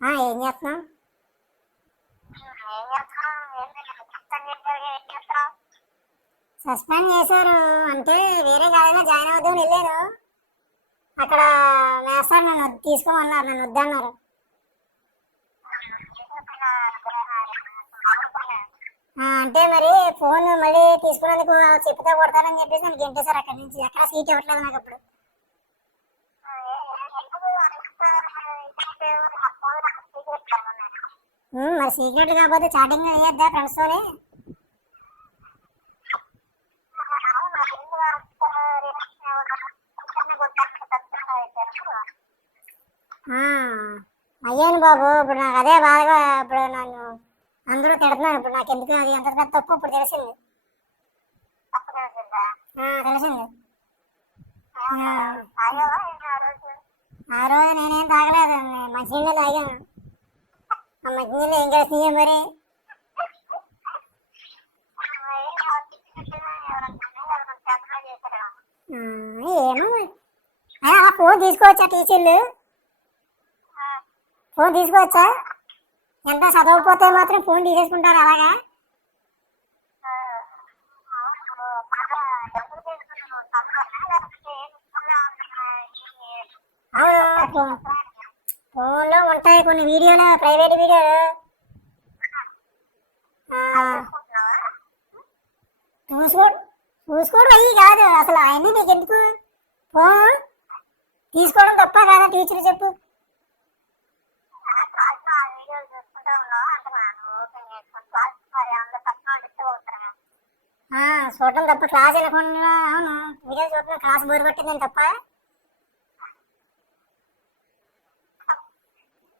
ఏం చేస్తున్నావు? సస్పెండ్ చేశారు. అంటే వేరే కాలేజీలో జాయిన్ అవుదామని వెళ్ళాను. అక్కడ వేస్తారు నన్ను తీసుకోమన్నారు నన్ను వద్దన్నారు. అంటే మరి ఫోన్ మళ్ళీ తీసుకున్నందుకు చెప్తే కొడతానని చెప్పేసి నన్ను గెంటేశారు అక్కడి నుంచి. ఎక్కడ సీట్ ఇవ్వట్లేదు నాకు అప్పుడు. మరి సీక్రెట్ కాకపోతే చాటింగ్ చేయొద్దా ఫ్రెండ్స్తోనే ఆ, అయ్యాను బాబు. ఇప్పుడు నాకు అదే బాధగా ఇప్పుడు నన్ను అందరూ తిడుతున్నారు. ఇప్పుడు నాకు ఎందుకు అది ఎంత పెద్ద తప్పు? ఇప్పుడు తెలిసింది. తెలిసింది. ఆ, రోజు నేనేం తాగలేదు. మంచినీళ్ళు తాగాను. ఆ ఏం చేస్తున్నాయో మరి? ఏమో మరి. ఫోన్ తీసుకోవచ్చా టీచర్లు? ఫోన్ తీసుకోవచ్చా? ఎంత చదవకపోతే మాత్రం ఫోన్ తీసేసుకుంటారు అలాగా? అవును, ఫోన్లో ఉంటాయి కొన్ని వీడియోలు ప్రైవేట్ వీడియోలు. చూసుకో చూసుకోవడం అయ్యి కాదు. అసలు అవన్నీ నీకు ఎందుకు ఫోన్ తీసుకోవడం తప్ప కాదా? టీచర్ చెప్పు. చూడటం తప్ప క్లాస్ వెళ్ళకుండా అవును. వీడియో చూడటం క్లాస్ బోర్ కొట్టిందని తప్ప ఏ ఏ ఆ,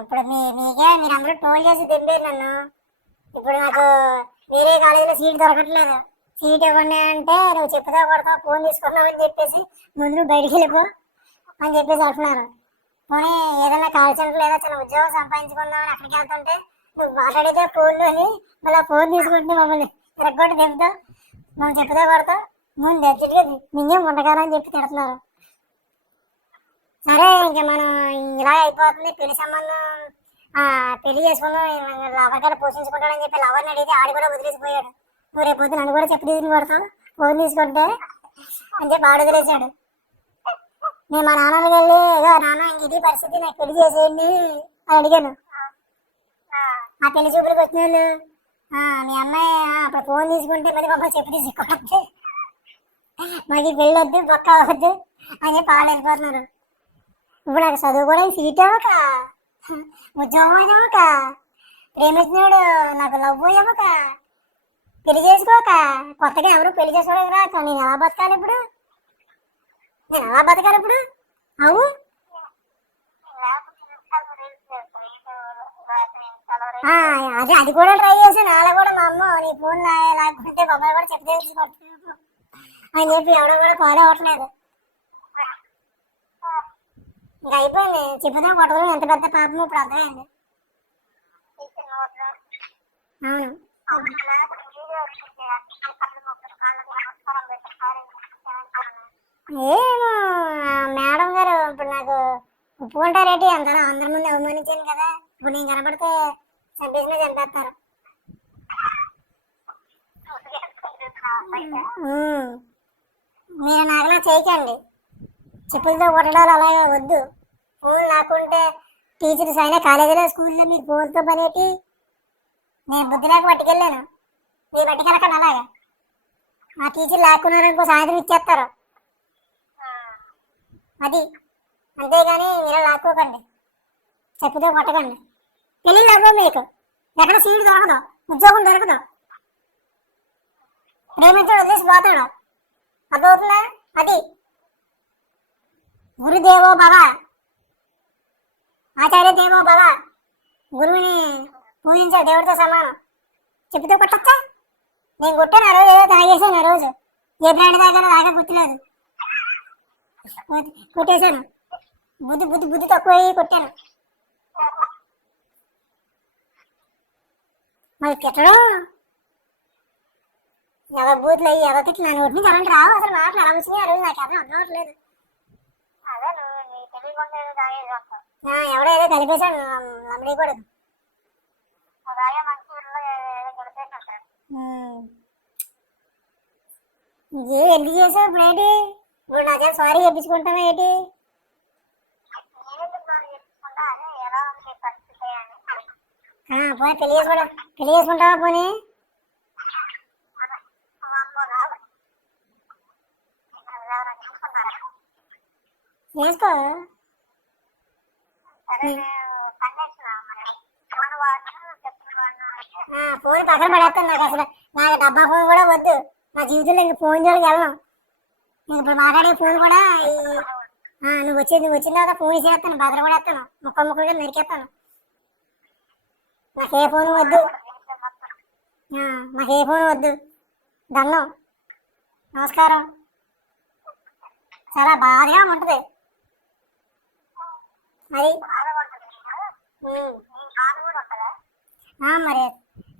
ఇప్పుడు మీ మీకే మీరు అందరూ టోల్ చేసి దింపారు నన్ను. ఇప్పుడు నాకు వేరే కాలేజీలో సీట్ దొరకట్లేదు. సీట్ ఇవ్వండి అంటే నువ్వు చెప్పుదా కొడతావు ఫోన్ తీసుకున్నావు అని చెప్పేసి ముందు నువ్వు బయటికి వెళ్ళిపో అని చెప్పేసి అంటున్నారు. పోనీ ఏదైనా కాల్ సెంటర్ లేదా చిన్న ఉద్యోగం సంపాదించుకుందామని అక్కడికి వెళ్తుంటే నువ్వు మాట్లాడితే ఫోన్లోని అని మళ్ళీ ఫోన్ తీసుకుంటే మమ్మల్ని. రెగ్గొట్టి దింపుతావు మమ్మల్ని చెప్పుదా కొడతావు. ముందు తెచ్చి మింగేం ఉండగాలని చెప్పి తిడుతున్నారు. సరే ఇంకా మనం ఇలా అయిపోతుంది పెళ్ళి సంబంధం పెళ్ళి చేసుకున్నాం లవర్ పోషించుకుంటాడని చెప్పి లవర్ని అడిగితే ఆడు కూడా వదిలేసిపోయాడు. నువ్వు రేపు పొద్దున నన్ను కూడా చెప్పి తీసుకుని కొడతావు ఫోన్ తీసుకుంటే అని చెప్పి ఆడు వదిలేసాడు నేను మా నాన్నకి వెళ్ళి ఏదో నాన్న ఇంక ఇది పరిస్థితి నాకు పెళ్ళి చేసేయండి అని అడిగాను. ఆ పెళ్ళి చూపులకు వచ్చిన వాళ్ళు మీ అమ్మాయి అప్పుడు ఫోన్ తీసుకుంటే మళ్ళీ మమ్మల్ని చెప్పి తీసుకుంటే మాకు పెళ్ళి వద్దు బొక్క వద్దు అని చెప్పి వాళ్ళు వెళ్ళిపోతున్నారు ఇప్పుడు నాకు చదువుకోవడానికి సీట్ అవ్వక ఉద్యోగం అవ్వక ప్రేమించినాడు నాకు లవ్ అవ్వక పెళ్ళి చేసుకోక? కొత్తగా ఎవరు పెళ్ళి చేసుకోవడం రా నేను ఎలా బతకాలి ఇప్పుడు? నేను ఎలా బతకాలి ఇప్పుడు? అవు అదే అది కూడా ట్రై చేశాను అలా కూడా మా అమ్మ నీ ఫోన్ లేకుంటే బొమ్మాయి కూడా చెప్తే అని చెప్పి ఎవడో కూడా ఫాలో అవ్వట్లేదు ఇంకా అయిపోయింది. చెప్పుదా కొట్టడం ఎంత పెద్ద పాపం ఇప్పుడు అర్థమైంది. అవును. ఏమో మేడం గారు ఇప్పుడు నాకు ఒప్పుకుంటారేంటి అందరూ అందరి ముందు అవమానించాను కదా. ఇప్పుడు నేను కనబడితే చంపేసినా చంపేస్తారు. మీరు నాకులా చేయకండి. చెప్పులతో కొట్టడాలు అలాగే వద్దు. ఫోన్ లేకుంటే టీచర్స్ అయినా కాలేజీలో స్కూల్లో మీరు ఫోన్తో పనేటి? నేను బుద్ధి లేక పట్టుకెళ్ళాను. మీరు పట్టుకెళ్ళకండి అలాగా. ఆ టీచర్ లేకున్నారు సాయంత్రం ఇచ్చేస్తారు. అది. అంతేగాని మీరు లాక్కోకండి. చెప్పుతో కొట్టకండి. పెళ్ళిళ్ళు అవ్వవు మీకు. ఎక్కడ సీట్ దొరకదు. ఉద్యోగం దొరకదు. ప్రేమించడం వదిలేసి పోతాడు. అర్థమవుతుందా అది గురుదేవో భవ. ఆచార్య దేవో భవ. గురువుని పూజించే దేవుడితో సమానం. చెబుతూ కొట్టచ్చా? నేను కొట్టాను ఆ రోజు ఏదో తాగేసాను ఆ రోజు. ఏ బ్రాండ్ తాగానో తాగా గుర్తులేదు. కొట్టేశాను. బుద్ధి బుద్ధి బుద్ధి తక్కువ కొట్టాను. మరి తిట్టడం? ఎవరి బూత్లు అయ్యి తిట్లు నన్ను కరెంట్ రావు? అసలు మాటలు ఎలా వచ్చినాయి? రోజు నాకు అర్థం అర్థం ఏదో ఆ, ఎవడో ఏదో కలిపేశాడు నమ్మడి కూడా. ఏదో ఏ ఎందుకు చేసావు ఇప్పుడు ఏంటి? ఇప్పుడు నా చేత సారీ చెప్పించుకుంటావా ఏంటి? పోనీ పెళ్ళి చేసుకోవడం పెళ్ళి చేసుకుంటావా పోనీ అదే అమ్మో రాదు ఎవరైనా చూసుకున్నారా చేసుకో సరే కన్నేసిన మరి మన వాడు చెప్పిన వాడిని ఆ, ఫోన్ పక్కన పడేస్తాను నాకు అసలు. నాకు డబ్బా ఫోన్ కూడా వద్దు. నా జీవితంలో ఇంక ఫోన్ జోలికి వెళ్ళను. ఇంక ఇప్పుడు మాట్లాడే ఫోన్ కూడా నువ్వు వచ్చి నువ్వు వచ్చిన తర్వాత ఫోన్ ఇచ్చేస్తాను. భద్ర కూడా వేస్తాను. ముక్క ముక్కలుగా నరికేస్తాను. నాకు ఏ ఫోన్ వద్దు. నాకు ఏ ఫోన్ వద్దు. దండం. నమస్కారం. చాలా బాధగా ఉంటుంది. మరి?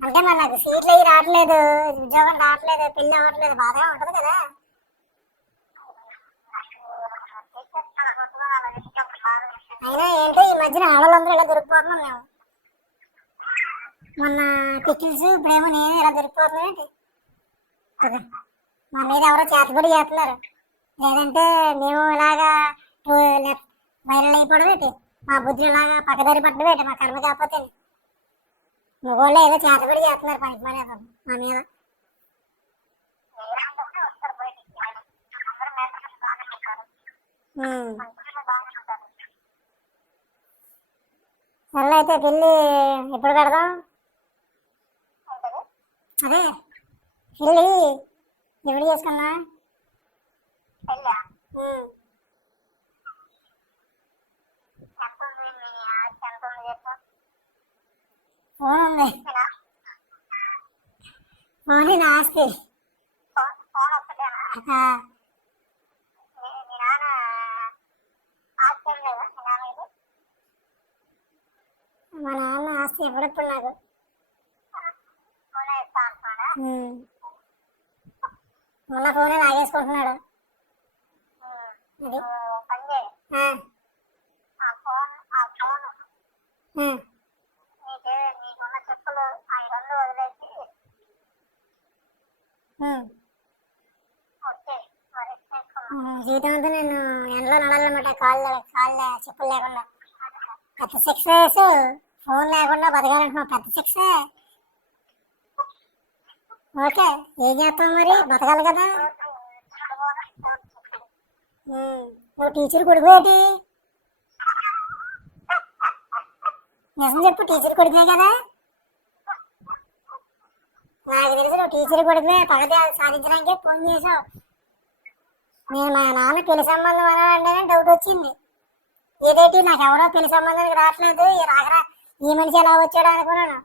అంటే మరి నాకు సీట్లు అవి రావట్లేదు. ఉద్యోగం రావట్లేదు పెళ్ళి అవ్వట్లేదు బాధగా ఉంటుంది కదా. అయినా ఏంటి ఈ మధ్యన ఆడవాళ్ళందరూ ఇలా దొరికిపోతున్నాం మేము? మొన్న పిక్కిల్స్ ఇప్పుడేమో నేను ఇలా దొరికిపోతున్నాం ఏంటి? మా మీద ఎవరో చేతబడి చేస్తున్నారు. లేదంటే మేము ఇలాగా వైరల్ అయిపోవడం ఏంటి? మా బుద్ధి ఇలాగా పక్కదారి పట్టడం ఏంటి? మా కర్మ కాకపోతే మగవాళ్ళు ఏదో చేతబడి చేస్తున్నారు పనికి మరి మా మీద. సర్లే అయితే పెళ్ళి ఎప్పుడు పెడదాం? అదే పెళ్ళి ఎప్పుడు చేసుకున్నా? ఫోన్ ఉంది ఫోన్ నా ఆస్తి. మా నాన్న ఆస్తి ఎప్పుడెప్పుడు నాకు. మొన్న ఫోనే లాగేసుకుంటున్నాడు. అది. ఆ, ఆ. జీవితం అంతా నేను ఎండలో నడాలన్నమాట కాళ్ళు కాళ్ళ చెప్పులు లేకుండా. పెద్ద సిక్స్ ఫోన్ లేకుండా బతకాలంటున్నావు. పెద్ద సిక్స్ ఓకే ఏం చేస్తావు మరి? బతకాలి కదా. నువ్వు టీచర్ కొడుకు ఏంటి? నిజం చెప్పు టీచర్ కొడుకునే కదా. నాకు తెలిసిన నువ్వు టీచర్ కొడుకునే పగతే సాధించడానికే ఫోన్ చేసావు నేను మా నాన్న పెళ్ళి సంబంధం అన్నాడంటే డౌట్ వచ్చింది. ఏదేంటి నాకు ఎవరో పెళ్ళి సంబంధానికి రావట్లేదు. రాకరా ఈ మనిషి ఎలా వచ్చాడు అనుకున్నాను.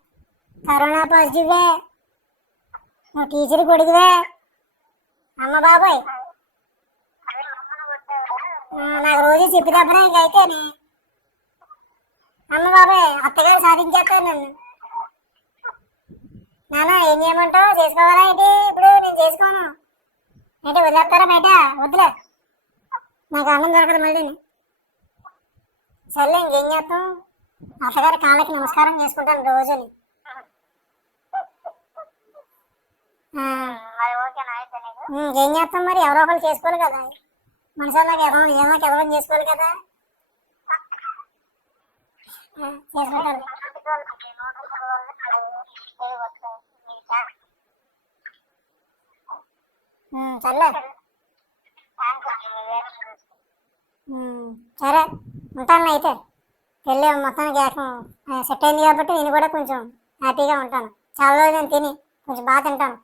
కరోనా పాజిటివే నువ్వు టీచర్ కొడుకువే. అమ్మ బాబాయ్. నాకు రోజు చెప్పి తప్పనా ఇంకైతేనే అమ్మ బాబాయ్ అత్తగారు సాధించేస్తాను నన్ను. నాన్న ఏం చేయమంటావు? చేసుకోవాలా ఏంటి? ఇప్పుడు నేను చేసుకోను. ఏంటి వదిలేస్తారా బయట? వద్దులే. నాకు అన్నం దొరకదు మళ్ళీ. సర్లే ఇంకేం చేస్తాం? అత్తగారి కాళ్ళకి నమస్కారం చేసుకుంటాను రోజుని. ఇంకేం చేస్తాం మరి? ఎవరో ఒకరు చేసుకోవాలి కదా. మనసులోకి ఎవరో ఏమో ఎవరో చేసుకోవాలి కదా. చేసుకుంటారు సర్లే. సరే ఉంటాను అయితే. పెళ్ళి మొత్తానికి ఏకం సెట్ అయింది కాబట్టి నేను కూడా కొంచెం హ్యాపీగా ఉంటాను. చాలా రోజులు నేను తిని కొంచెం బాగా తింటాను.